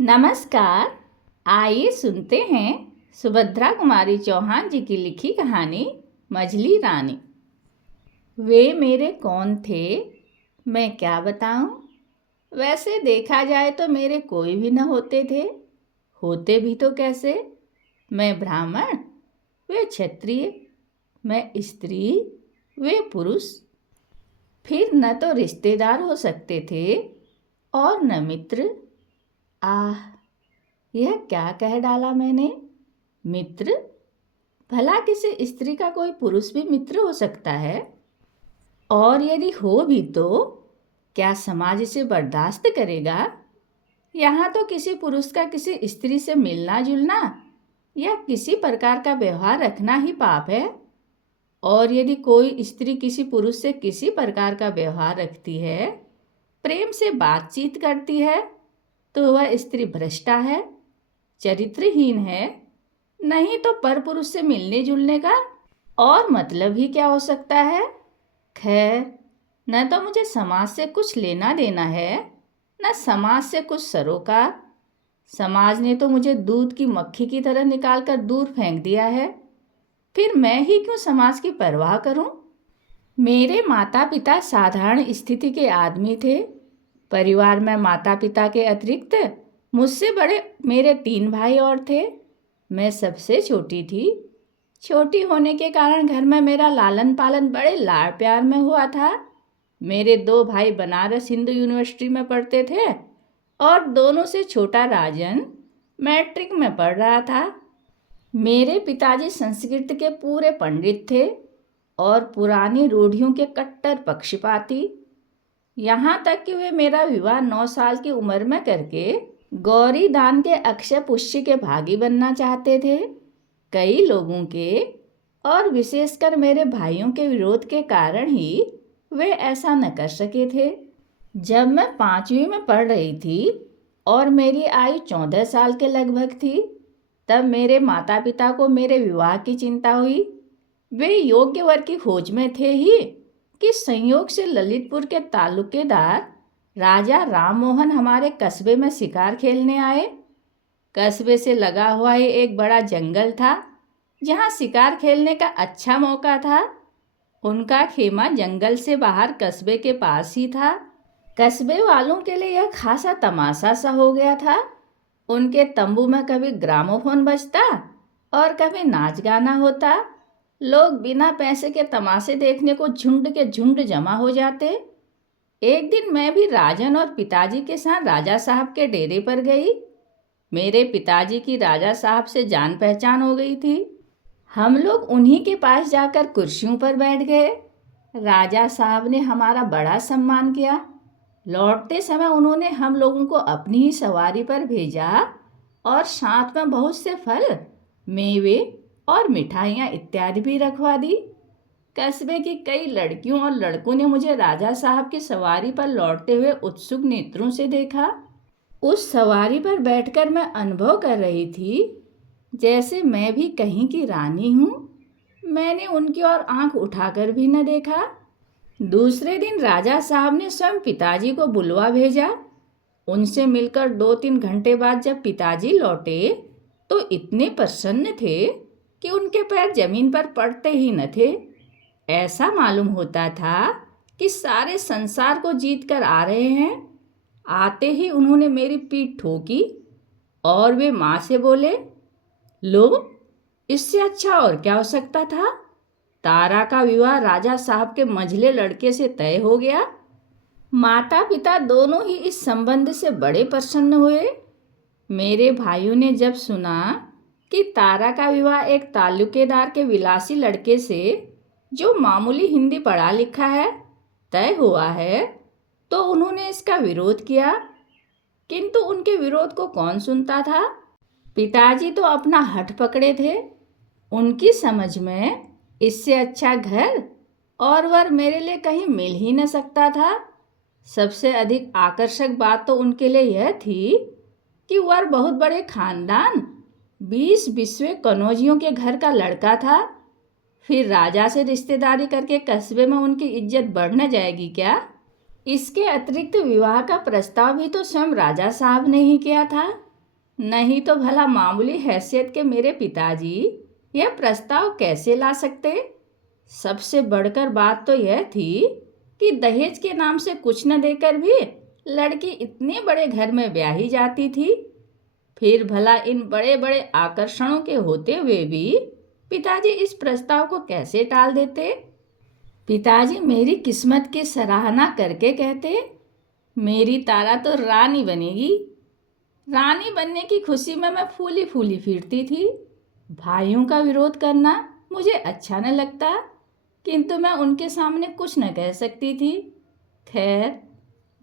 नमस्कार। आइए सुनते हैं सुभद्रा कुमारी चौहान जी की लिखी कहानी मझली रानी। वे मेरे कौन थे, मैं क्या बताऊं। वैसे देखा जाए तो मेरे कोई भी न होते थे। होते भी तो कैसे। मैं ब्राह्मण, वे क्षत्रिय। मैं स्त्री, वे पुरुष। फिर न तो रिश्तेदार हो सकते थे और न मित्र। आह, यह क्या कह डाला मैंने। मित्र? भला किसी स्त्री का कोई पुरुष भी मित्र हो सकता है? और यदि हो भी तो क्या समाज इसे बर्दाश्त करेगा? यहाँ तो किसी पुरुष का किसी स्त्री से मिलना जुलना या किसी प्रकार का व्यवहार रखना ही पाप है। और यदि कोई स्त्री किसी पुरुष से किसी प्रकार का व्यवहार रखती है, प्रेम से बातचीत करती है, तो वह स्त्री भ्रष्टा है, चरित्रहीन है। नहीं तो परपुरुष से मिलने जुलने का और मतलब ही क्या हो सकता है। खैर, न तो मुझे समाज से कुछ लेना देना है, न समाज से कुछ सरोकार। समाज ने तो मुझे दूध की मक्खी की तरह निकाल कर दूर फेंक दिया है। फिर मैं ही क्यों समाज की परवाह करूं। मेरे माता पिता साधारण स्थिति के आदमी थे। परिवार में माता पिता के अतिरिक्त मुझसे बड़े मेरे 3 भाई और थे। मैं सबसे छोटी थी। छोटी होने के कारण घर में मेरा लालन पालन बड़े लाड़ प्यार में हुआ था। मेरे 2 भाई बनारस हिंदू यूनिवर्सिटी में पढ़ते थे और दोनों से छोटा राजन मैट्रिक में पढ़ रहा था। मेरे पिताजी संस्कृत के पूरे पंडित थे और पुरानी रूढ़ियों के कट्टर पक्षपाती। यहाँ तक कि वे मेरा विवाह 9 साल की उम्र में करके गौरी दान के अक्षय पुष्य के भागी बनना चाहते थे। कई लोगों के और विशेषकर मेरे भाइयों के विरोध के कारण ही वे ऐसा न कर सके थे। जब मैं 5वीं में पढ़ रही थी और मेरी आयु 14 साल के लगभग थी, तब मेरे माता पिता को मेरे विवाह की चिंता हुई। वे योग्य वर की खोज में थे ही कि संयोग से ललितपुर के तालुकेदार राजा राममोहन हमारे कस्बे में शिकार खेलने आए। कस्बे से लगा हुआ ही एक बड़ा जंगल था जहाँ शिकार खेलने का अच्छा मौका था। उनका खेमा जंगल से बाहर कस्बे के पास ही था। कस्बे वालों के लिए यह खासा तमाशा सा हो गया था। उनके तंबू में कभी ग्रामोफोन बजता और कभी नाच गाना होता। लोग बिना पैसे के तमाशे देखने को झुंड के झुंड जमा हो जाते। एक दिन मैं भी राजन और पिताजी के साथ राजा साहब के डेरे पर गई। मेरे पिताजी की राजा साहब से जान पहचान हो गई थी। हम लोग उन्हीं के पास जाकर कुर्सियों पर बैठ गए। राजा साहब ने हमारा बड़ा सम्मान किया। लौटते समय उन्होंने हम लोगों को अपनी ही सवारी पर भेजा और साथ में बहुत से फल, मेवे और मिठाइयाँ इत्यादि भी रखवा दी। कस्बे की कई लड़कियों और लड़कों ने मुझे राजा साहब की सवारी पर लौटते हुए उत्सुक नेत्रों से देखा। उस सवारी पर बैठकर मैं अनुभव कर रही थी जैसे मैं भी कहीं की रानी हूँ। मैंने उनकी ओर आंख उठाकर भी न देखा। दूसरे दिन राजा साहब ने स्वयं पिताजी को बुलवा भेजा। उनसे मिलकर 2-3 घंटे बाद जब पिताजी लौटे तो इतने प्रसन्न थे कि उनके पैर जमीन पर पड़ते ही न थे। ऐसा मालूम होता था कि सारे संसार को जीत कर आ रहे हैं। आते ही उन्होंने मेरी पीठ ठोकी और वे माँ से बोले, लो, इससे अच्छा और क्या हो सकता था। तारा का विवाह राजा साहब के मंझले लड़के से तय हो गया। माता पिता दोनों ही इस संबंध से बड़े प्रसन्न हुए। मेरे भाइयों ने जब सुना कि तारा का विवाह एक तालुकेदार के विलासी लड़के से, जो मामूली हिंदी पढ़ा लिखा है, तय हुआ है, तो उन्होंने इसका विरोध किया। किंतु उनके विरोध को कौन सुनता था। पिताजी तो अपना हठ पकड़े थे। उनकी समझ में इससे अच्छा घर और वर मेरे लिए कहीं मिल ही न सकता था। सबसे अधिक आकर्षक बात तो उनके लिए यह थी कि वर बहुत बड़े खानदान 20 बिस्वे कनौजियों के घर का लड़का था। फिर राजा से रिश्तेदारी करके कस्बे में उनकी इज्जत बढ़ न जाएगी क्या। इसके अतिरिक्त विवाह का प्रस्ताव भी तो स्वयं राजा साहब ने ही किया था। नहीं तो भला मामूली हैसियत के मेरे पिताजी यह प्रस्ताव कैसे ला सकते। सबसे बढ़कर बात तो यह थी कि दहेज के नाम से कुछ न देकर भी लड़की इतने बड़े घर में ब्याही जाती थी। फिर भला इन बड़े बड़े आकर्षणों के होते हुए भी पिताजी इस प्रस्ताव को कैसे टाल देते। पिताजी मेरी किस्मत की सराहना करके कहते, मेरी तारा तो रानी बनेगी। रानी बनने की खुशी में मैं फूली फूली फिरती थी। भाइयों का विरोध करना मुझे अच्छा न लगता, किंतु मैं उनके सामने कुछ न कह सकती थी। खैर,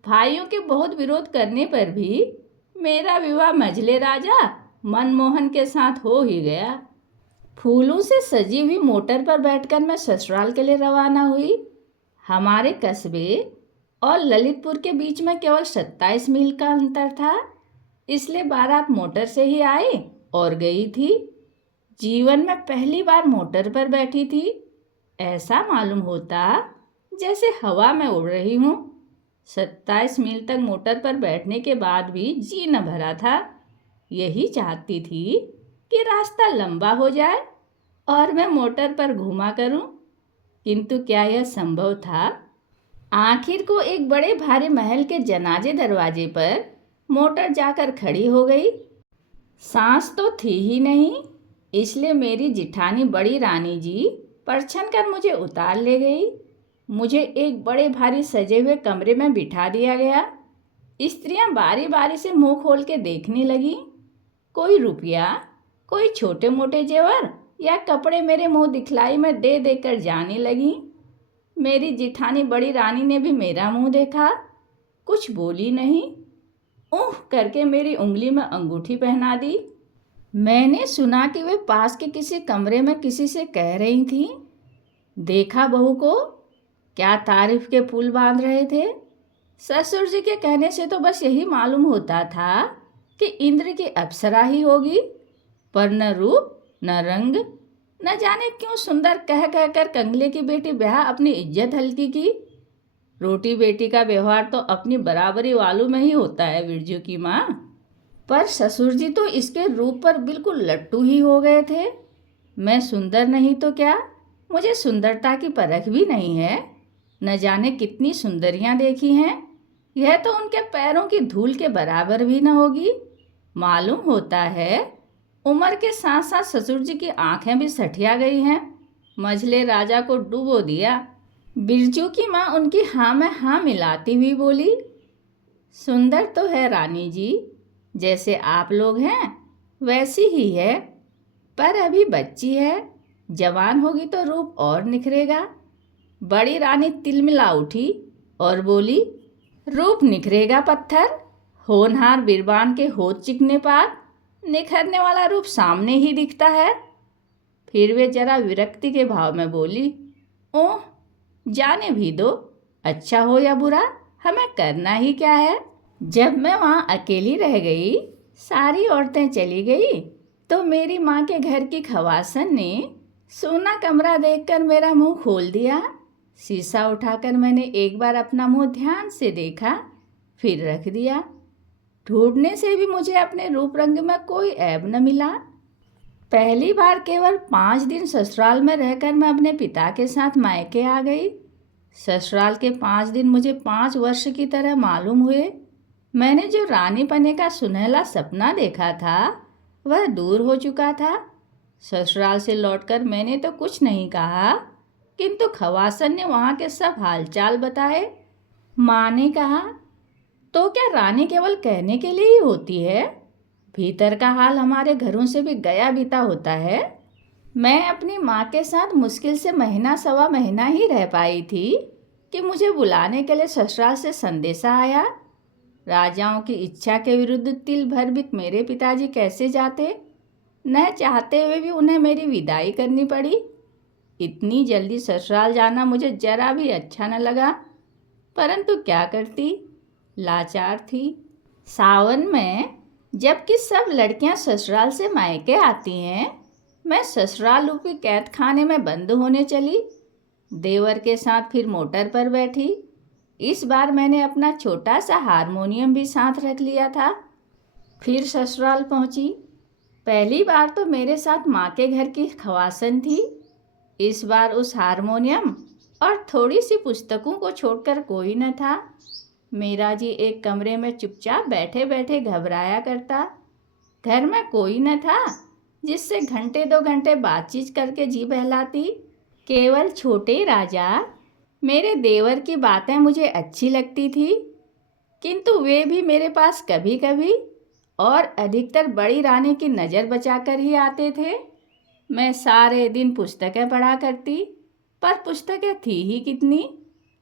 भाइयों के बहुत विरोध करने पर भी मेरा विवाह मझले राजा मनमोहन के साथ हो ही गया। फूलों से सजी हुई मोटर पर बैठकर मैं ससुराल के लिए रवाना हुई। हमारे कस्बे और ललितपुर के बीच में केवल 27 मील का अंतर था, इसलिए बारात मोटर से ही आई और गई थी। जीवन में पहली बार मोटर पर बैठी थी। ऐसा मालूम होता जैसे हवा में उड़ रही हूँ। 27 मील तक मोटर पर बैठने के बाद भी जी न भरा था। यही चाहती थी कि रास्ता लंबा हो जाए और मैं मोटर पर घूमा करूं, किंतु क्या यह संभव था। आखिर को एक बड़े भारी महल के जनाजे दरवाजे पर मोटर जाकर खड़ी हो गई। सांस तो थी ही नहीं, इसलिए मेरी जिठानी बड़ी रानी जी परछन कर मुझे उतार ले गई। मुझे एक बड़े भारी सजे हुए कमरे में बिठा दिया गया। स्त्रियां बारी बारी से मुंह खोल के देखने लगी। कोई रुपया, कोई छोटे मोटे जेवर या कपड़े मेरे मुंह दिखलाई में दे देकर जाने लगी। मेरी जिठानी बड़ी रानी ने भी मेरा मुंह देखा, कुछ बोली नहीं। ऊह करके मेरी उंगली में अंगूठी पहना दी। मैंने सुना कि वे पास के किसी कमरे में किसी से कह रही थी। देखा बहू को क्या तारीफ के पुल बांध रहे थे। ससुर जी के कहने से तो बस यही मालूम होता था कि इंद्र की अप्सरा ही होगी, पर न रूप न रंग, न जाने क्यों सुंदर कह कह कर कंगले की बेटी ब्याह अपनी इज्जत हल्की की। रोटी बेटी का व्यवहार तो अपनी बराबरी वालों में ही होता है बिरजू की माँ। पर ससुर जी तो इसके रूप पर बिल्कुल लट्टू ही हो गए थे। मैं सुंदर नहीं तो क्या, मुझे सुंदरता की परख भी नहीं है। न जाने कितनी सुंदरियां देखी हैं, यह तो उनके पैरों की धूल के बराबर भी न होगी। मालूम होता है उम्र के साथ साथ ससुर जी की आंखें भी सठिया गई हैं। मझले राजा को डुबो दिया। बिरजू की माँ उनकी हाँ में हाँ मिलाती हुई बोली, सुंदर तो है रानी जी, जैसे आप लोग हैं वैसी ही है, पर अभी बच्ची है, जवान होगी तो रूप और निखरेगा। बड़ी रानी तिलमिला उठी और बोली, रूप निखरेगा पत्थर, होनहार बिरबान के होठ चिकने पार, निखरने वाला रूप सामने ही दिखता है। फिर वे जरा विरक्ति के भाव में बोली, ओह जाने भी दो, अच्छा हो या बुरा हमें करना ही क्या है। जब मैं वहाँ अकेली रह गई, सारी औरतें चली गई, तो मेरी माँ के घर की खवासन ने सोना कमरा देखकर मेरा मुंह खोल दिया। शीशा उठाकर मैंने एक बार अपना मुंह ध्यान से देखा, फिर रख दिया। ढूंढने से भी मुझे अपने रूप रंग में कोई ऐब न मिला। पहली बार केवल 5 दिन ससुराल में रहकर मैं अपने पिता के साथ मायके आ गई। ससुराल के 5 दिन मुझे 5 वर्ष की तरह मालूम हुए। मैंने जो रानी पने का सुनहला सपना देखा था वह दूर हो चुका था। ससुराल से लौटकर मैंने तो कुछ नहीं कहा, किंतु खवासन ने वहाँ के सब हालचाल बताए। माँ ने कहा, तो क्या रानी केवल कहने के लिए ही होती है? भीतर का हाल हमारे घरों से भी गया बीता होता है। मैं अपनी माँ के साथ मुश्किल से महीना सवा महीना ही रह पाई थी कि मुझे बुलाने के लिए ससुराल से संदेशा आया। राजाओं की इच्छा के विरुद्ध तिल भर भी मेरे पिताजी कैसे जाते? न चाहते हुए भी उन्हें मेरी विदाई करनी पड़ी। इतनी जल्दी ससुराल जाना मुझे जरा भी अच्छा न लगा, परंतु क्या करती, लाचार थी। सावन में जबकि सब लड़कियां ससुराल से मायके आती हैं, मैं ससुराल रूपी कैद खाने में बंद होने चली। देवर के साथ फिर मोटर पर बैठी। इस बार मैंने अपना छोटा सा हारमोनियम भी साथ रख लिया था। फिर ससुराल पहुंची। पहली बार तो मेरे साथ माँ के घर की ख्वासन थी। इस बार उस हारमोनियम और थोड़ी सी पुस्तकों को छोड़कर कोई न था। मेरा जी एक कमरे में चुपचाप बैठे बैठे घबराया करता। घर में कोई न था जिससे घंटे 2 घंटे बातचीत करके जी बहलाती। केवल छोटे राजा, मेरे देवर की बातें मुझे अच्छी लगती थी, किंतु वे भी मेरे पास कभी कभी और अधिकतर बड़ी रानी की नज़र बचाकर ही आते थे। मैं सारे दिन पुस्तकें पढ़ा करती, पर पुस्तकें थी ही कितनी।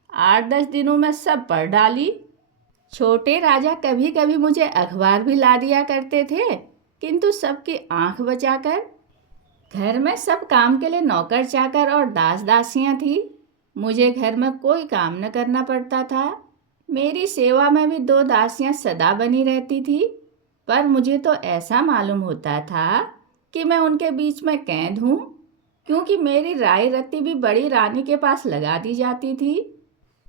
8-10 दिनों में सब पढ़ डाली। छोटे राजा कभी कभी मुझे अखबार भी ला दिया करते थे, किंतु सबकी आंख बचाकर। घर में सब काम के लिए नौकर चाकर और दास दासियां थी। मुझे घर में कोई काम न करना पड़ता था। मेरी सेवा में भी 2 दासियां सदा बनी रहती थी, पर मुझे तो ऐसा मालूम होता था कि मैं उनके बीच में कैद हूँ, क्योंकि मेरी राय रत्ती भी बड़ी रानी के पास लगा दी जाती थी।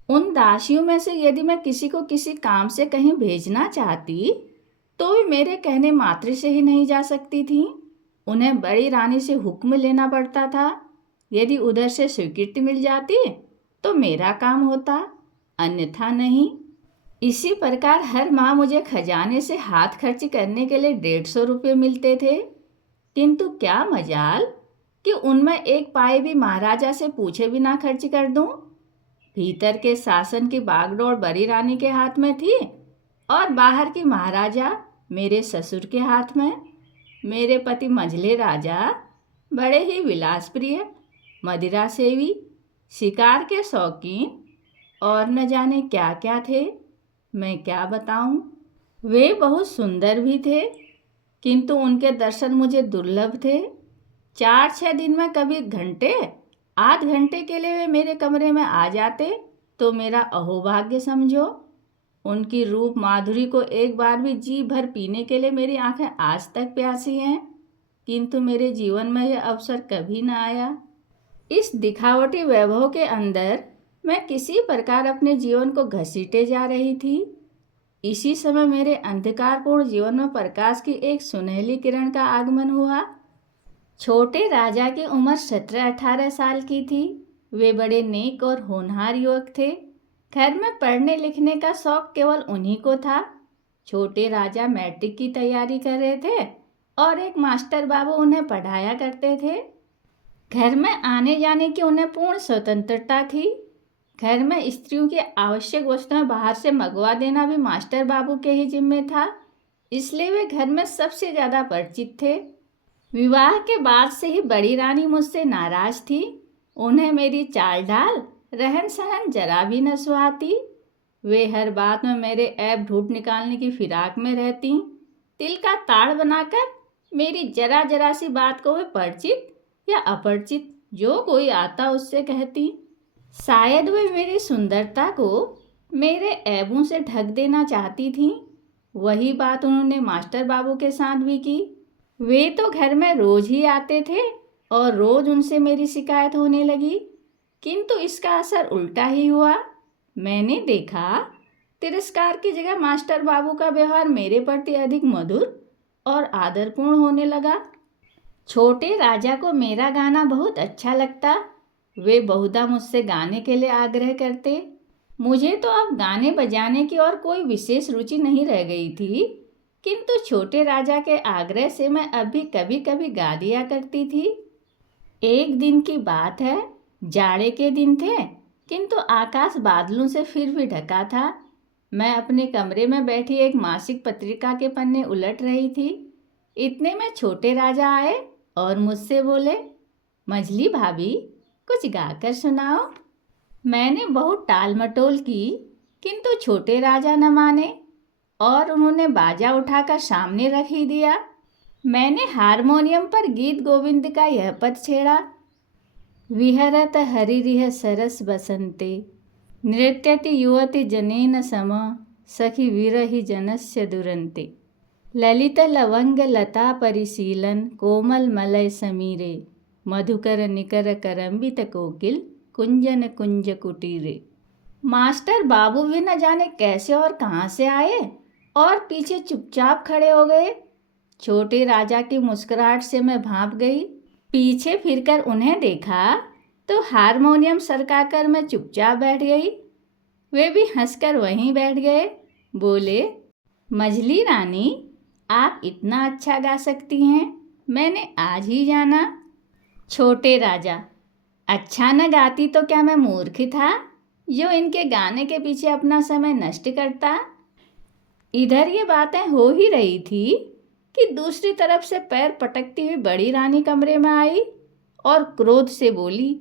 उन दासियों में से यदि मैं किसी को किसी काम से कहीं भेजना चाहती, तो वे मेरे कहने मात्र से ही नहीं जा सकती थीं। उन्हें बड़ी रानी से हुक्म लेना पड़ता था। यदि उधर से स्वीकृति मिल जाती तो मेरा काम होता, अन्यथा नहीं। इसी प्रकार हर माह मुझे खजाने से हाथ खर्च करने के लिए 150 रुपये मिलते थे, किंतु क्या मजाल कि उनमें एक पाए भी महाराजा से पूछे बिना खर्च कर दूं। भीतर के शासन की बागडोर बड़ी रानी के हाथ में थी और बाहर की महाराजा मेरे ससुर के हाथ में। मेरे पति मंझले राजा बड़े ही विलासप्रिय, मदिरा सेवी, शिकार के शौकीन और न जाने क्या क्या थे। मैं क्या बताऊं। वे बहुत सुंदर भी थे, किंतु उनके दर्शन मुझे दुर्लभ थे। 4-6 दिन में कभी घंटे आध घंटे के लिए वे मेरे कमरे में आ जाते तो मेरा अहोभाग्य समझो। उनकी रूप माधुरी को एक बार भी जी भर पीने के लिए मेरी आंखें आज तक प्यासी हैं, किंतु मेरे जीवन में यह अवसर कभी न आया। इस दिखावटी वैभव के अंदर मैं किसी प्रकार अपने जीवन को घसीटे जा रही थी। इसी समय मेरे अंधकारपूर्ण जीवन में प्रकाश की एक सुनहली किरण का आगमन हुआ। छोटे राजा की उम्र 17-18 साल की थी। वे बड़े नेक और होनहार युवक थे। घर में पढ़ने लिखने का शौक केवल उन्हीं को था। छोटे राजा मैट्रिक की तैयारी कर रहे थे और एक मास्टर बाबू उन्हें पढ़ाया करते थे। घर में आने जाने की उन्हें पूर्ण स्वतंत्रता थी। घर में स्त्रियों की आवश्यक वस्तुएं बाहर से मंगवा देना भी मास्टर बाबू के ही जिम्मे था, इसलिए वे घर में सबसे ज़्यादा परिचित थे। विवाह के बाद से ही बड़ी रानी मुझसे नाराज थी। उन्हें मेरी चाल ढाल, रहन सहन जरा भी न सुहाती। वे हर बात में मेरे ऐब ढूंढ निकालने की फिराक में रहती। तिल का ताड़ बनाकर मेरी जरा जरा सी बात को वे परिचित या अपरिचित जो कोई आता उससे कहती। शायद वे मेरी सुंदरता को मेरे ऐबों से ढक देना चाहती थीं। वही बात उन्होंने मास्टर बाबू के साथ भी की। वे तो घर में रोज ही आते थे और रोज उनसे मेरी शिकायत होने लगी, किंतु इसका असर उल्टा ही हुआ। मैंने देखा तिरस्कार की जगह मास्टर बाबू का व्यवहार मेरे प्रति अधिक मधुर और आदरपूर्ण होने लगा। छोटे राजा को मेरा गाना बहुत अच्छा लगता। वे बहुधा मुझसे गाने के लिए आग्रह करते। मुझे तो अब गाने बजाने की और कोई विशेष रुचि नहीं रह गई थी, किंतु छोटे राजा के आग्रह से मैं अब भी कभी कभी गा दिया करती थी। एक दिन की बात है, जाड़े के दिन थे, किंतु आकाश बादलों से फिर भी ढका था। मैं अपने कमरे में बैठी एक मासिक पत्रिका के पन्ने उलट रही थी। इतने में छोटे राजा आए और मुझसे बोले, मझली भाभी, कुछ गाकर सुनाओ। मैंने बहुत टाल मटोल की, किंतु छोटे राजा न माने और उन्होंने बाजा उठाकर सामने रख ही दिया। मैंने हारमोनियम पर गीत गोविंद का यह पद छेड़ा, विहरत हरिरिह सरस बसंते, नृत्यति युवति जनेन सम, सखी विरहि जनस्य दुरंते, ललित लवंग लता परिशीलन, कोमल मलय समीरे, मधुकर निकर करंबित कोकिल, कुंजन कुंज कुटीरे। मास्टर बाबू भी न जाने कैसे और कहाँ से आए और पीछे चुपचाप खड़े हो गए। छोटे राजा की मुस्कुराहट से मैं भांप गई। पीछे फिरकर उन्हें देखा तो हारमोनियम सरकाकर मैं चुपचाप बैठ गई। वे भी हंसकर वहीं बैठ गए। बोले, मझली रानी, आप इतना अच्छा गा सकती हैं, मैंने आज ही जाना। छोटे राजा, अच्छा न गाती तो क्या मैं मूर्ख था जो इनके गाने के पीछे अपना समय नष्ट करता। इधर ये बातें हो ही रही थी कि दूसरी तरफ से पैर पटकती हुई बड़ी रानी कमरे में आई और क्रोध से बोली,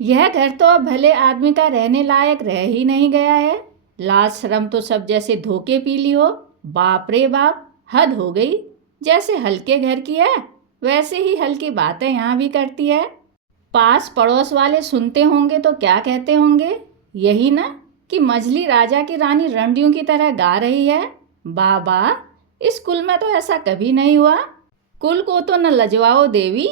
यह घर तो अब भले आदमी का रहने लायक रह ही नहीं गया है। लाज शर्म तो सब जैसे धोखे पी ली हो। बाप रे बाप, हद हो गई। जैसे हल्के घर की है वैसे ही हल्की बातें यहाँ भी करती है। पास पड़ोस वाले सुनते होंगे तो क्या कहते होंगे, यही ना कि मझली राजा की रानी रंडियों की तरह गा रही है। बाबा, इस कुल में तो ऐसा कभी नहीं हुआ। कुल को तो न लजवाओ देवी।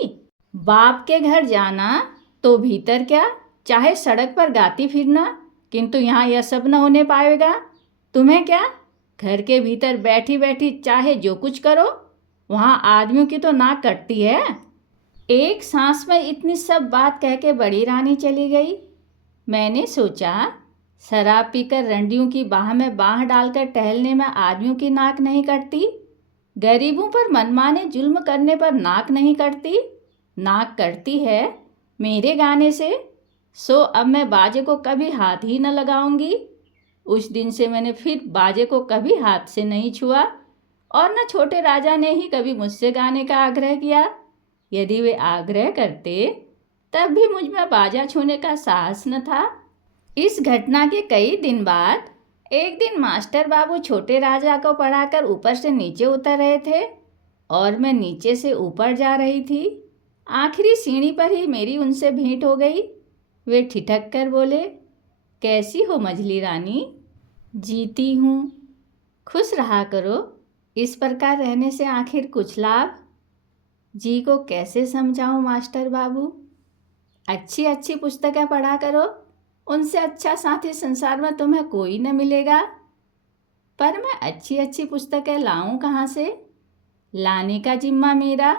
बाप के घर जाना तो भीतर क्या, चाहे सड़क पर गाती फिरना, किंतु यहाँ यह सब न होने पाएगा। तुम्हें क्या, घर के भीतर बैठी बैठी चाहे जो कुछ करो, वहाँ आदमियों की तो नाक कटती है। एक सांस में इतनी सब बात कह के बड़ी रानी चली गई। मैंने सोचा, शराब पीकर रंडियों की बाह में बाह डालकर टहलने में आदमियों की नाक नहीं कटती, गरीबों पर मनमाने जुल्म करने पर नाक नहीं कटती। नाक कटती है मेरे गाने से। सो अब मैं बाजे को कभी हाथ ही न लगाऊंगी। उस दिन से मैंने फिर बाजे को कभी हाथ से नहीं छुआ और न छोटे राजा ने ही कभी मुझसे गाने का आग्रह किया। यदि वे आग्रह करते तब भी मुझ में बाजा छूने का साहस न था। इस घटना के कई दिन बाद एक दिन मास्टर बाबू छोटे राजा को पढ़ाकर ऊपर से नीचे उतर रहे थे और मैं नीचे से ऊपर जा रही थी। आखिरी सीढ़ी पर ही मेरी उनसे भेंट हो गई। वे ठिठक कर बोले, कैसी हो मझली रानी? जीती हूँ। खुश रहा करो। इस प्रकार रहने से आखिर कुछ लाभ? जी को कैसे समझाऊं मास्टर बाबू? अच्छी अच्छी पुस्तकें पढ़ा करो, उनसे अच्छा साथी संसार में तुम्हें कोई न मिलेगा। पर मैं अच्छी अच्छी पुस्तकें लाऊं कहाँ से? लाने का जिम्मा मेरा।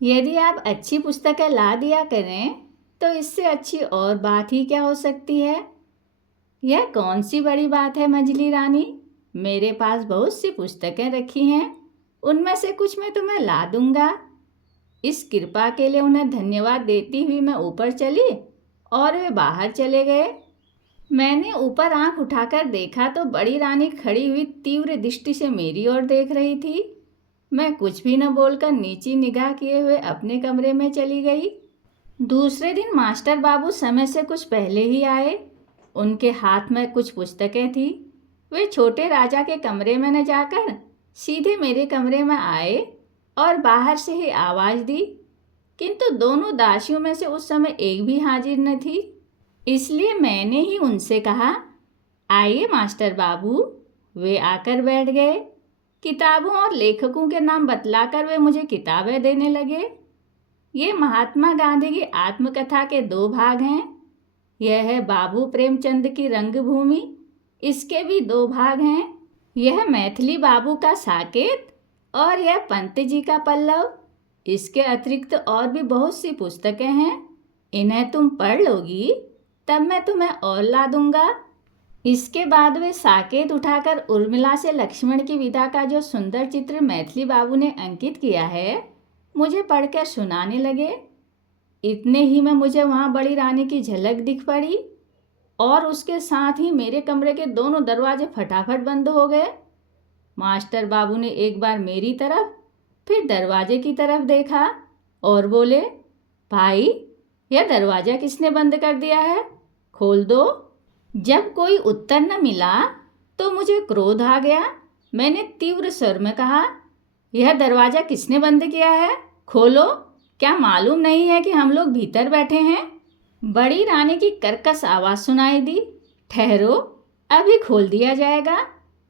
यदि आप अच्छी पुस्तकें ला दिया करें तो इससे अच्छी और बात ही क्या हो सकती है? यह कौन सी बड़ी बात है मझली रानी? मेरे पास बहुत सी पुस्तकें रखी हैं, उनमें से कुछ मैं तुम्हें ला दूंगा। इस कृपा के लिए उन्हें धन्यवाद देती हुई मैं ऊपर चली और वे बाहर चले गए। मैंने ऊपर आंख उठाकर देखा तो बड़ी रानी खड़ी हुई तीव्र दृष्टि से मेरी ओर देख रही थी। मैं कुछ भी न बोलकर नीची निगाह किए हुए अपने कमरे में चली गई। दूसरे दिन मास्टर बाबू समय से कुछ पहले ही आए। उनके हाथ में कुछ पुस्तकें थी। वे छोटे राजा के कमरे में न जाकर सीधे मेरे कमरे में आए और बाहर से ही आवाज़ दी, किंतु दोनों दासियों में से उस समय एक भी हाजिर न थी। इसलिए मैंने ही उनसे कहा, आइए मास्टर बाबू। वे आकर बैठ गए। किताबों और लेखकों के नाम बतलाकर वे मुझे किताबें देने लगे। ये महात्मा गांधी की आत्मकथा के 2 भाग हैं। यह है बाबू प्रेमचंद की रंगभूमि, इसके भी 2 भाग हैं। यह मैथिली बाबू का साकेत और यह पंत जी का पल्लव। इसके अतिरिक्त और भी बहुत सी पुस्तकें हैं। इन्हें तुम पढ़ लोगी तब मैं तुम्हें और ला दूंगा। इसके बाद वे साकेत उठाकर उर्मिला से लक्ष्मण की विदा का जो सुंदर चित्र मैथिली बाबू ने अंकित किया है मुझे पढ़कर सुनाने लगे। इतने ही में मुझे वहाँ बड़ी रानी की झलक दिख पड़ी और उसके साथ ही मेरे कमरे के दोनों दरवाजे फटाफट बंद हो गए। मास्टर बाबू ने एक बार मेरी तरफ फिर दरवाजे की तरफ देखा और बोले, भाई, यह दरवाज़ा किसने बंद कर दिया है? खोल दो। जब कोई उत्तर न मिला तो मुझे क्रोध आ गया। मैंने तीव्र स्वर में कहा, यह दरवाज़ा किसने बंद किया है? खोलो। क्या मालूम नहीं है कि हम लोग भीतर बैठे हैं? बड़ी रानी की कर्कश आवाज़ सुनाई दी, ठहरो, अभी खोल दिया जाएगा।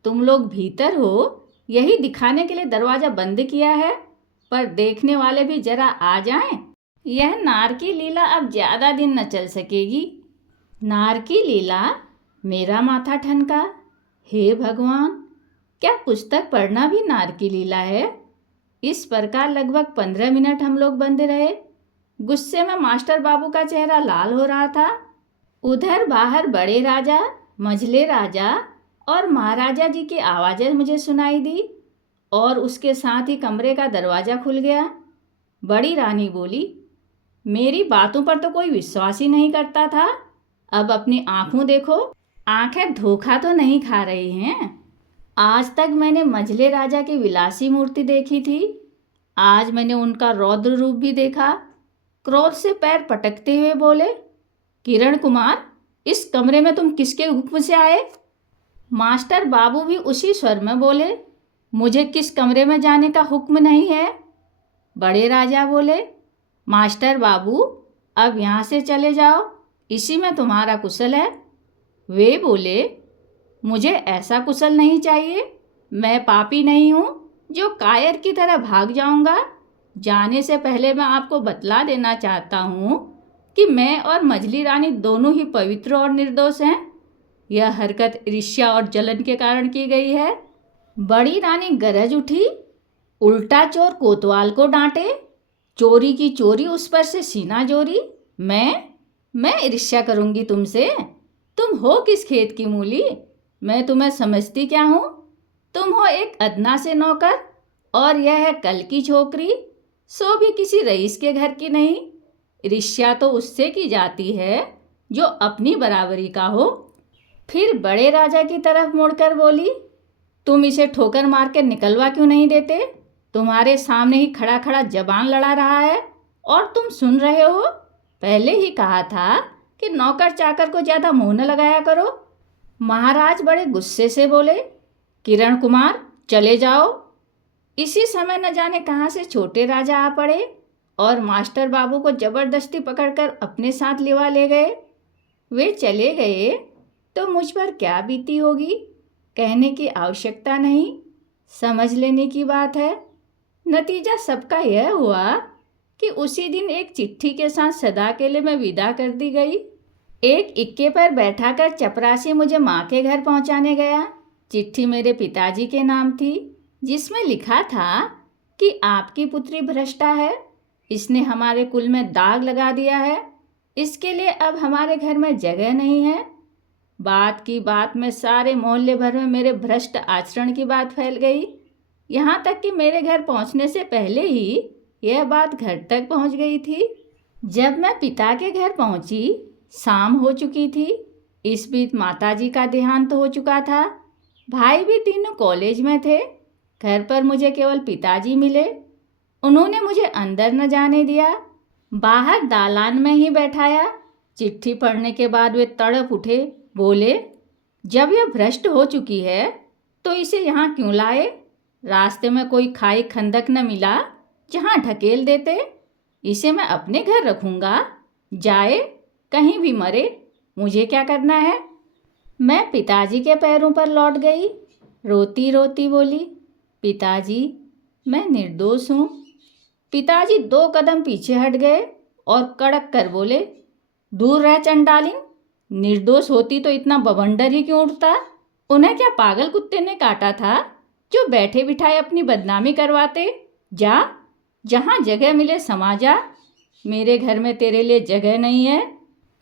तुम लोग भीतर हो यही दिखाने के लिए दरवाज़ा बंद किया है, पर देखने वाले भी जरा आ जाएं। यह नार की लीला अब ज़्यादा दिन न चल सकेगी। नार की लीला? मेरा माथा ठनका। हे भगवान, क्या पुस्तक पढ़ना भी नार की लीला है? इस प्रकार लगभग 15 मिनट हम लोग बंद रहे। गुस्से में मास्टर बाबू का चेहरा लाल हो रहा था। उधर बाहर बड़े राजा, मझले राजा और महाराजा जी की आवाज़ें मुझे सुनाई दी और उसके साथ ही कमरे का दरवाज़ा खुल गया। बड़ी रानी बोली, मेरी बातों पर तो कोई विश्वास ही नहीं करता था। अब अपनी आंखों देखो, आंखें धोखा तो नहीं खा रही हैं। आज तक मैंने मझले राजा की विलासी मूर्ति देखी थी, आज मैंने उनका रौद्र रूप भी देखा। क्रोध से पैर पटकते हुए बोले, किरण कुमार, इस कमरे में तुम किसके हुक्म से आए? मास्टर बाबू भी उसी स्वर में बोले, मुझे किस कमरे में जाने का हुक्म नहीं है। बड़े राजा बोले, मास्टर बाबू, अब यहाँ से चले जाओ, इसी में तुम्हारा कुशल है। वे बोले, मुझे ऐसा कुशल नहीं चाहिए। मैं पापी नहीं हूँ जो कायर की तरह भाग जाऊँगा। जाने से पहले मैं आपको बतला देना चाहता हूँ कि मैं और मझली रानी दोनों ही पवित्र और निर्दोष हैं। यह हरकत ईर्ष्या और जलन के कारण की गई है। बड़ी रानी गरज उठी, उल्टा चोर कोतवाल को डांटे, चोरी की चोरी उस पर से सीना जोरी। मैं ईर्ष्या करूंगी तुमसे? तुम हो किस खेत की मूली? मैं तुम्हें समझती क्या हूँ? तुम हो एक अदना से नौकर और यह है कल की छोकरी, सो भी किसी रईस के घर की नहीं। ईर्ष्या तो उससे की जाती है जो अपनी बराबरी का हो। फिर बड़े राजा की तरफ मुड़कर बोली, तुम इसे ठोकर मार के निकलवा क्यों नहीं देते? तुम्हारे सामने ही खड़ा खड़ा जबान लड़ा रहा है और तुम सुन रहे हो। पहले ही कहा था कि नौकर चाकर को ज़्यादा मुंह न लगाया करो। महाराज बड़े गुस्से से बोले, किरण कुमार, चले जाओ। इसी समय न जाने कहाँ से छोटे राजा आ पड़े और मास्टर बाबू को जबरदस्ती पकड़कर अपने साथ लिवा ले गए। वे चले गए तो मुझ पर क्या बीती होगी कहने की आवश्यकता नहीं, समझ लेने की बात है। नतीजा सबका यह हुआ कि उसी दिन एक चिट्ठी के साथ सदा के लिए मैं विदा कर दी गई। एक इक्के पर बैठाकर चपरासी मुझे माँ के घर पहुँचाने गया। चिट्ठी मेरे पिताजी के नाम थी, जिसमें लिखा था कि आपकी पुत्री भ्रष्टा है, इसने हमारे कुल में दाग लगा दिया है, इसके लिए अब हमारे घर में जगह नहीं है। बात की बात में सारे मोहल्ले भर में मेरे भ्रष्ट आचरण की बात फैल गई। यहाँ तक कि मेरे घर पहुँचने से पहले ही यह बात घर तक पहुँच गई थी। जब मैं पिता के घर पहुँची, शाम हो चुकी थी। इस बीच माताजी का देहांत हो चुका था। भाई भी तीनों कॉलेज में थे। घर पर मुझे केवल पिताजी मिले। उन्होंने मुझे अंदर न जाने दिया, बाहर दालान में ही बैठाया। चिट्ठी पढ़ने के बाद वे तड़प उठे, बोले, जब यह भ्रष्ट हो चुकी है तो इसे यहाँ क्यों लाए? रास्ते में कोई खाई खंदक न मिला जहाँ ढकेल देते। इसे मैं अपने घर रखूँगा, जाए कहीं भी मरे, मुझे क्या करना है। मैं पिताजी के पैरों पर लौट गई, रोती रोती बोली, पिताजी, मैं निर्दोष हूँ। पिताजी 2 कदम पीछे हट गए और कड़क कर बोले, दूर रह चंडालिन, निर्दोष होती तो इतना बवंडर ही क्यों उठता? उन्हें क्या पागल कुत्ते ने काटा था जो बैठे बिठाए अपनी बदनामी करवाते? जा, जहाँ जगह मिले समा जा। मेरे घर में तेरे लिए जगह नहीं है।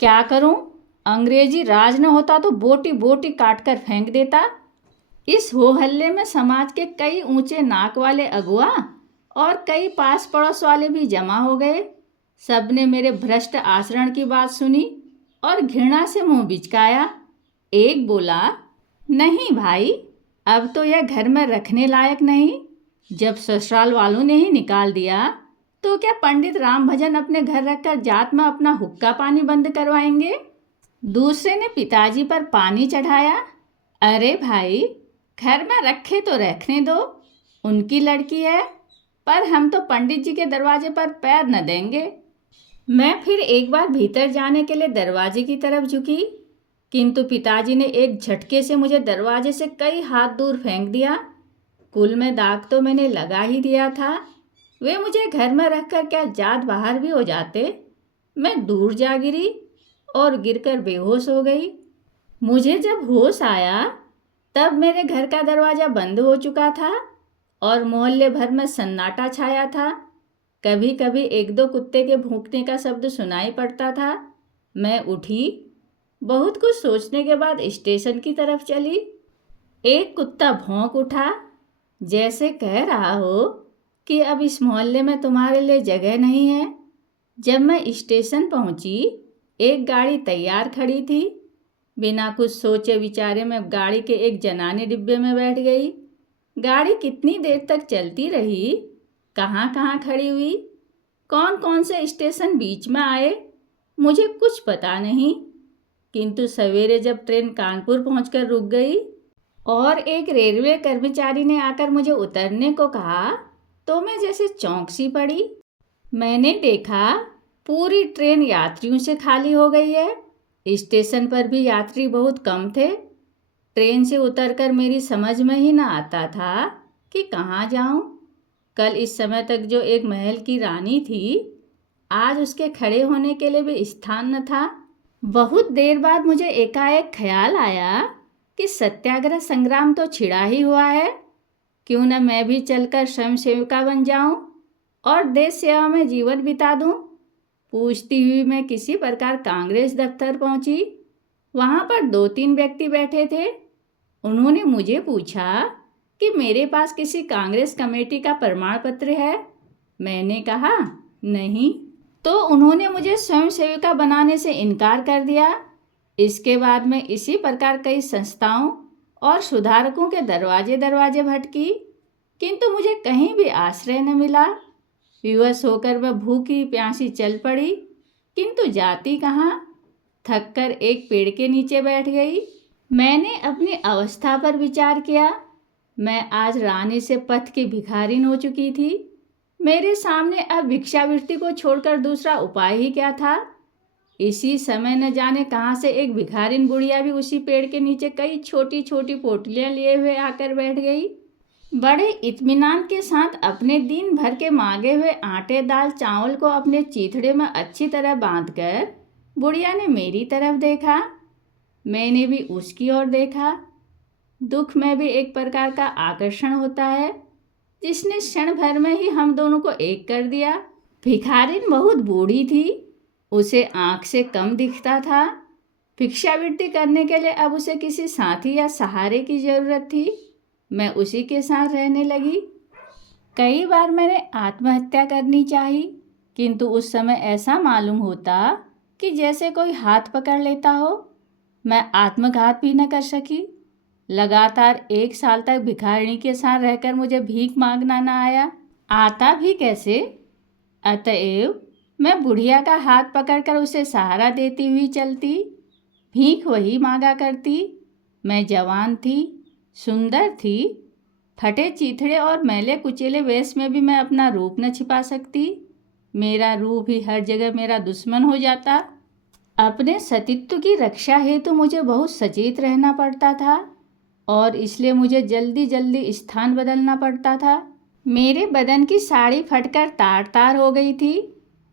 क्या करूँ? अंग्रेजी राज न होता तो बोटी बोटी काट कर फेंक देता। इस हो हल्ले में समाज के कई ऊंचे नाक वाले अगुआ और कई पास पड़ोस वाले भी जमा हो गए। सबने मेरे भ्रष्ट आचरण की बात सुनी और घृणा से मुंह बिचकाया। एक बोला, नहीं भाई, अब तो यह घर में रखने लायक नहीं। जब ससुराल वालों ने ही निकाल दिया तो क्या पंडित राम भजन अपने घर रखकर जात में अपना हुक्का पानी बंद करवाएंगे? दूसरे ने पिताजी पर पानी चढ़ाया। अरे भाई, घर में रखे तो रखने दो, उनकी लड़की है, पर हम तो पंडित जी के दरवाजे पर पैर न देंगे। मैं फिर एक बार भीतर जाने के लिए दरवाजे की तरफ झुकी, किंतु पिताजी ने एक झटके से मुझे दरवाजे से कई हाथ दूर फेंक दिया। कुल में दाग तो मैंने लगा ही दिया था। वे मुझे घर में रखकर क्या जात बाहर भी हो जाते। मैं दूर जा गिरी और गिरकर बेहोश हो गई। मुझे जब होश आया तब मेरे घर का दरवाज़ा बंद हो चुका था और मोहल्ले भर में सन्नाटा छाया था। कभी कभी एक दो कुत्ते के भौंकने का शब्द सुनाई पड़ता था। मैं उठी, बहुत कुछ सोचने के बाद स्टेशन की तरफ चली। एक कुत्ता भौंक उठा, जैसे कह रहा हो कि अब इस मोहल्ले में तुम्हारे लिए जगह नहीं है। जब मैं स्टेशन पहुंची, एक गाड़ी तैयार खड़ी थी। बिना कुछ सोचे विचारे मैं गाड़ी के एक जनाने डिब्बे में बैठ गई। गाड़ी कितनी देर तक चलती रही, कहाँ कहाँ खड़ी हुई, कौन कौन से स्टेशन बीच में आए, मुझे कुछ पता नहीं। किंतु सवेरे जब ट्रेन कानपुर पहुंचकर रुक गई और एक रेलवे कर्मचारी ने आकर मुझे उतरने को कहा, तो मैं जैसे चौंक सी पड़ी। मैंने देखा पूरी ट्रेन यात्रियों से खाली हो गई है। स्टेशन पर भी यात्री बहुत कम थे। ट्रेन से उतरकर मेरी समझ में ही ना आता था कि कहाँ जाऊं। कल इस समय तक जो एक महल की रानी थी, आज उसके खड़े होने के लिए भी स्थान न था। बहुत देर बाद मुझे एकाएक ख्याल आया कि सत्याग्रह संग्राम तो छिड़ा ही हुआ है, क्यों न मैं भी चलकर स्वयं सेविका बन जाऊं और देश सेवा में जीवन बिता दूं। पूछती हुई मैं किसी प्रकार कांग्रेस दफ्तर पहुंची। वहां पर 2-3 व्यक्ति बैठे थे। उन्होंने मुझे पूछा कि मेरे पास किसी कांग्रेस कमेटी का प्रमाण पत्र है। मैंने कहा नहीं, तो उन्होंने मुझे स्वयं सेविका बनाने से इनकार कर दिया। इसके बाद मैं इसी प्रकार कई संस्थाओं और सुधारकों के दरवाजे दरवाजे भटकी, किंतु मुझे कहीं भी आश्रय न मिला। विवश होकर वह भूखी प्यासी चल पड़ी, किंतु जाती कहाँ। थककर एक पेड़ के नीचे बैठ गई। मैंने अपनी अवस्था पर विचार किया। मैं आज रानी से पथ की भिखारिन हो चुकी थी। मेरे सामने अब भिक्षावृत्ति को छोड़कर दूसरा उपाय ही क्या था। इसी समय न जाने कहाँ से एक भिखारिन बुढ़िया भी उसी पेड़ के नीचे कई छोटी छोटी पोटलियाँ लिए हुए आकर बैठ गई। बड़े इत्मीनान के साथ अपने दिन भर के मांगे हुए आटे दाल चावल को अपने चीथड़े में अच्छी तरह बांधकर बुढ़िया ने मेरी तरफ देखा। मैंने भी उसकी ओर देखा। दुख में भी एक प्रकार का आकर्षण होता है, जिसने क्षण भर में ही हम दोनों को एक कर दिया। भिखारिन बहुत बूढ़ी थी, उसे आँख से कम दिखता था। भिक्षावृत्ति करने के लिए अब उसे किसी साथी या सहारे की जरूरत थी। मैं उसी के साथ रहने लगी। कई बार मैंने आत्महत्या करनी चाही, किंतु उस समय ऐसा मालूम होता कि जैसे कोई हाथ पकड़ लेता हो। मैं आत्मघात भी न कर सकी। लगातार 1 साल तक भिखारिणी के साथ रहकर मुझे भीख मांगना न आया। आता भी कैसे? अतएव मैं बुढ़िया का हाथ पकड़कर उसे सहारा देती हुई चलती, भीख वही मांगा करती। मैं जवान थी, सुंदर थी। फटे चीथड़े और मैले कुचेले वेश में भी मैं अपना रूप न छिपा सकती। मेरा रूप ही हर जगह मेरा दुश्मन हो जाता। अपने सतीत्व की रक्षा हेतु मुझे बहुत सचेत रहना पड़ता था और इसलिए मुझे जल्दी जल्दी स्थान बदलना पड़ता था। मेरे बदन की साड़ी फटकर तार तार हो गई थी।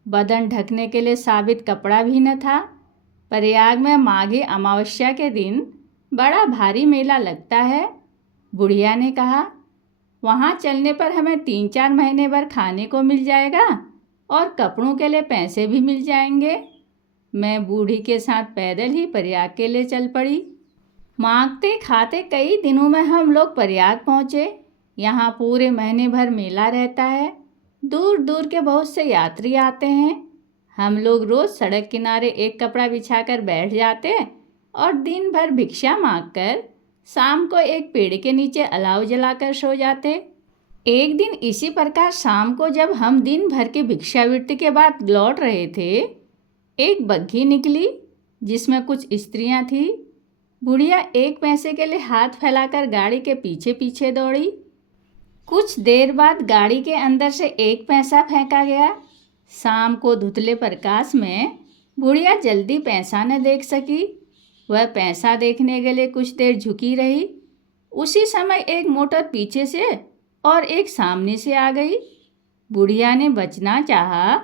बदन ढकने के लिए साबित कपड़ा भी न था। प्रयाग में माघी अमावस्या के दिन बड़ा भारी मेला लगता है। बुढ़िया ने कहा, वहाँ चलने पर हमें 3-4 महीने भर खाने को मिल जाएगा और कपड़ों के लिए पैसे भी मिल जाएंगे। मैं बूढ़ी के साथ पैदल ही प्रयाग के लिए चल पड़ी। मांगते खाते कई दिनों में हम लोग प्रयाग पहुँचे। यहाँ पूरे महीने भर मेला रहता है। दूर दूर के बहुत से यात्री आते हैं। हम लोग रोज़ सड़क किनारे एक कपड़ा बिछाकर बैठ जाते और दिन भर भिक्षा मांगकर शाम को एक पेड़ के नीचे अलाव जलाकर सो जाते। एक दिन इसी प्रकार शाम को जब हम दिन भर की भिक्षावृत्ति के बाद लौट रहे थे, एक बग्घी निकली जिसमें कुछ स्त्रियां थीं। बुढ़िया 1 पैसे के लिए हाथ फैलाकर गाड़ी के पीछे पीछे दौड़ी। कुछ देर बाद गाड़ी के अंदर से 1 पैसा फेंका गया। शाम को धुतले प्रकाश में बुढ़िया जल्दी पैसा न देख सकी। वह पैसा देखने के लिए कुछ देर झुकी रही। उसी समय एक मोटर पीछे से और एक सामने से आ गई। बुढ़िया ने बचना चाहा।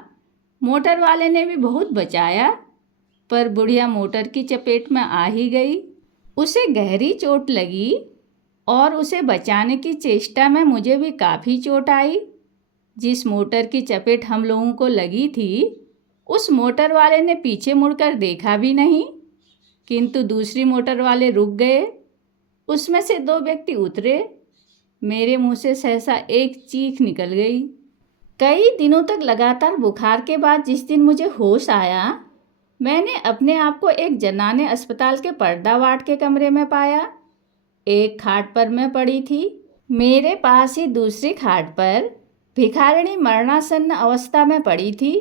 मोटर वाले ने भी बहुत बचाया, पर बुढ़िया मोटर की चपेट में आ ही गई। उसे गहरी चोट लगी और उसे बचाने की चेष्टा में मुझे भी काफ़ी चोट आई। जिस मोटर की चपेट हम लोगों को लगी थी, उस मोटर वाले ने पीछे मुड़कर देखा भी नहीं, किंतु दूसरी मोटर वाले रुक गए। उसमें से 2 व्यक्ति उतरे। मेरे मुंह से सहसा एक चीख निकल गई। कई दिनों तक लगातार बुखार के बाद जिस दिन मुझे होश आया, मैंने अपने आप को एक जनाने अस्पताल के पर्दा वार्ड के कमरे में पाया। एक खाट पर मैं पड़ी थी। मेरे पास ही दूसरी खाट पर भिखारिणी मरणासन्न अवस्था में पड़ी थी।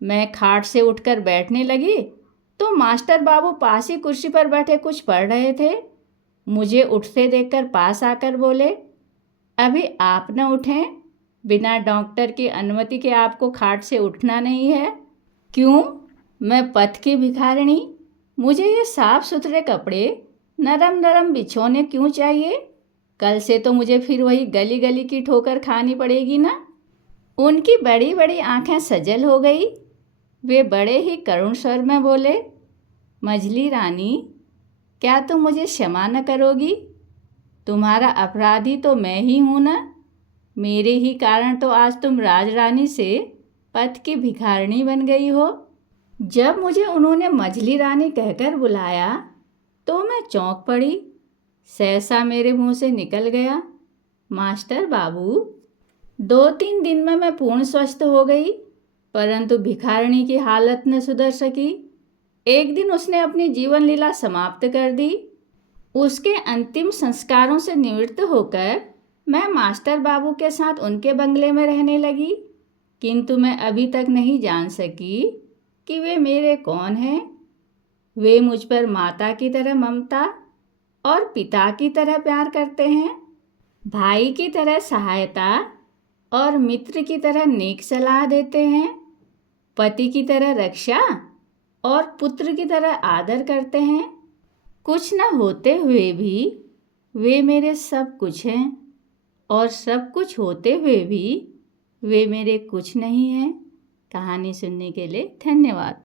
मैं खाट से उठकर बैठने लगी तो मास्टर बाबू पास ही कुर्सी पर बैठे कुछ पढ़ रहे थे। मुझे उठते देखकर पास आकर बोले, अभी आप न उठें, बिना डॉक्टर की अनुमति के आपको खाट से उठना नहीं है। क्यों? मैं पथ की भिखारिणी, मुझे ये साफ सुथरे कपड़े, नरम नरम बिछौने क्यों चाहिए? कल से तो मुझे फिर वही गली गली की ठोकर खानी पड़ेगी ना। उनकी बड़ी बड़ी आंखें सजल हो गई। वे बड़े ही करुण स्वर में बोले, मझली रानी, क्या तुम मुझे क्षमा न करोगी? तुम्हारा अपराधी तो मैं ही हूँ ना। मेरे ही कारण तो आज तुम राजरानी से पथ की भिखारिणी बन गई हो। जब मुझे उन्होंने मझली रानी कहकर बुलाया तो मैं चौंक पड़ी। सहसा मेरे मुंह से निकल गया, मास्टर बाबू। 2-3 दिन में मैं पूर्ण स्वस्थ हो गई, परंतु भिखारिणी की हालत न सुधर सकी। एक दिन उसने अपनी जीवन लीला समाप्त कर दी। उसके अंतिम संस्कारों से निवृत्त होकर मैं मास्टर बाबू के साथ उनके बंगले में रहने लगी, किंतु मैं अभी तक नहीं जान सकी कि वे मेरे कौन हैं। वे मुझ पर माता की तरह ममता और पिता की तरह प्यार करते हैं, भाई की तरह सहायता और मित्र की तरह नेक सलाह देते हैं, पति की तरह रक्षा और पुत्र की तरह आदर करते हैं। कुछ न होते हुए भी वे मेरे सब कुछ हैं, और सब कुछ होते हुए भी वे मेरे कुछ नहीं हैं। कहानी सुनने के लिए धन्यवाद।